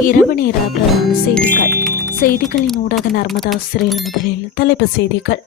இரவு நேர பிரதான செய்திகள். செய்திகளின் ஊடாக நர்மதா சிறையில் முதலில் தலைப்பு செய்திகள்.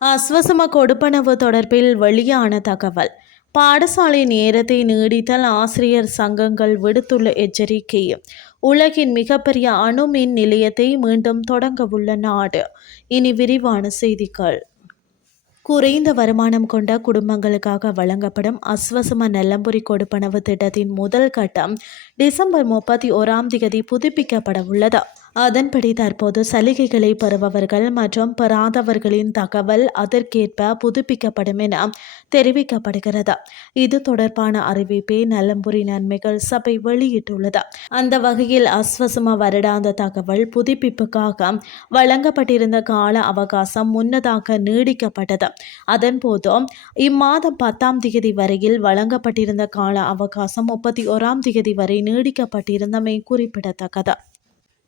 அஸ்வசம கொடுப்பனவு தொடர்பில் வெளியான தகவல். பாடசாலை நேரத்தை நீடித்தல் ஆசிரியர் சங்கங்கள் விடுத்துள்ள எச்சரிக்கை உலகின் மிகப்பெரிய அணுமின் நிலையத்தை மீண்டும் தொடங்கவுள்ள நாடு. இனி விரிவான செய்திகள். குறைந்த வருமானம் கொண்ட குடும்பங்களுக்காக வழங்கப்படும் அஸ்வசம நெல்லம்புரி கொடுப்பனவு திட்டத்தின் முதல் கட்டம் டிசம்பர் முப்பத்தி ஓராம் தேதி புதுப்பிக்கப்பட உள்ளது. அதன்படி தற்போது சலுகைகளை பெறுபவர்கள் மற்றும் பெறாதவர்களின் தகவல் அதற்கேற்ப புதுப்பிக்கப்படும் என தெரிவிக்கப்படுகிறது. இது தொடர்பான அறிவிப்பை நலம்புரி நன்மைகள் சபை வெளியிட்டுள்ளது. அந்த வகையில் அஸ்வசம வருடாந்த தகவல் புதுப்பிப்புக்காக வழங்கப்பட்டிருந்த கால அவகாசம் முன்னதாக நீடிக்கப்பட்டது. அதன்போது இம்மாதம் பத்தாம் தேதி வரையில் வழங்கப்பட்டிருந்த கால அவகாசம் முப்பத்தி ஓராம் தேதி வரை நீடிக்கப்பட்டிருந்தமை குறிப்பிடத்தக்கது.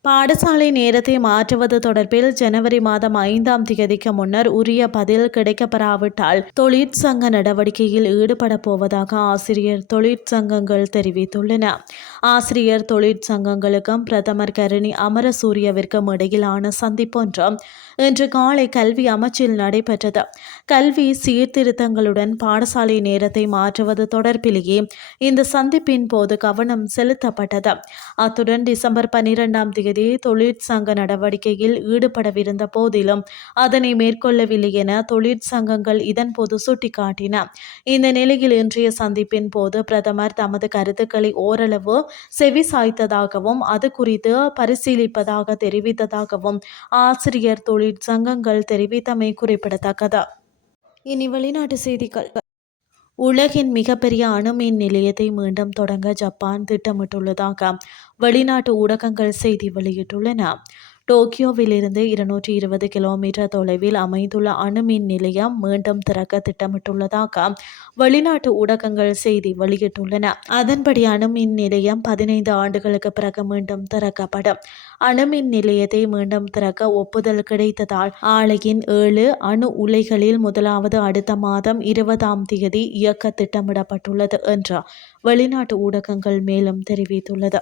பாடசாலை நேரத்தை மாற்றுவது தொடர்பில் ஜனவரி மாதம் ஐந்தாம் தேதிக்கு முன்னர் உரிய பதில் கிடைக்கப்பெறாவிட்டால் தொழிற்சங்க நடவடிக்கையில் ஈடுபட போவதாக ஆசிரியர் தொழிற்சங்கங்கள் தெரிவித்துள்ளன. ஆசிரியர் தொழிற்சங்கங்களுக்கும் பிரதமர் கருணி அமரசூரியவிற்கும் இடையிலான சந்திப்பொன்றும் இன்று காலை கல்வி அமைச்சில் நடைபெற்றது. கல்வி சீர்திருத்தங்களுடன் பாடசாலை நேரத்தை மாற்றுவது தொடர்பிலேயே இந்த சந்திப்பின் போது கவனம் செலுத்தப்பட்டது. அத்துடன் டிசம்பர் பனிரெண்டாம் தேதி தொழிற்சங்க நடவடிக்கையில் ஈடுபடவிருந்த போதிலும் அதனை மேற்கொள்ளவில்லை என தொழிற்சங்கங்கள் இதன்போது சுட்டிக்காட்டின. இந்த நிலையில் இன்றைய சந்திப்பின் போது பிரதமர் தமது கருத்துக்களை ஓரளவு செவி சாய்த்ததாகவும் அது குறித்து பரிசீலிப்பதாக தெரிவித்ததாகவும் ஆசிரியர் தொழிற்சங்கங்கள் தெரிவித்தமை குறிப்பிடத்தக்கது. இனி வெளிநாட்டு செய்திகள். உலகின் மிகப்பெரிய அணுமின் நிலையத்தை மீண்டும் தொடங்க ஜப்பான் திட்டமிட்டுள்ளதாக வெளிநாட்டு ஊடகங்கள் செய்தி வெளியிட்டுள்ளன. டோக்கியோவிலிருந்து இருநூற்றி இருபது கிலோமீட்டர் தொலைவில் அமைந்துள்ள அணுமின் நிலையம் மீண்டும் திறக்க திட்டமிட்டுள்ளதாக வெளிநாட்டு ஊடகங்கள் செய்தி வெளியிட்டுள்ளன. அதன்படி அணுமின் நிலையம் பதினைந்து ஆண்டுகளுக்கு பிறகு மீண்டும் திறக்கப்படும். அணுமின் நிலையத்தை மீண்டும் திறக்க ஒப்புதல் கிடைத்ததால் ஆலையின் ஏழு அணு உலைகளில் முதலாவது அடுத்த மாதம் இருபதாம் தேதி இயக்க திட்டமிடப்பட்டுள்ளது என்று வெளிநாட்டு ஊடகங்கள் மேலும் தெரிவித்துள்ளது.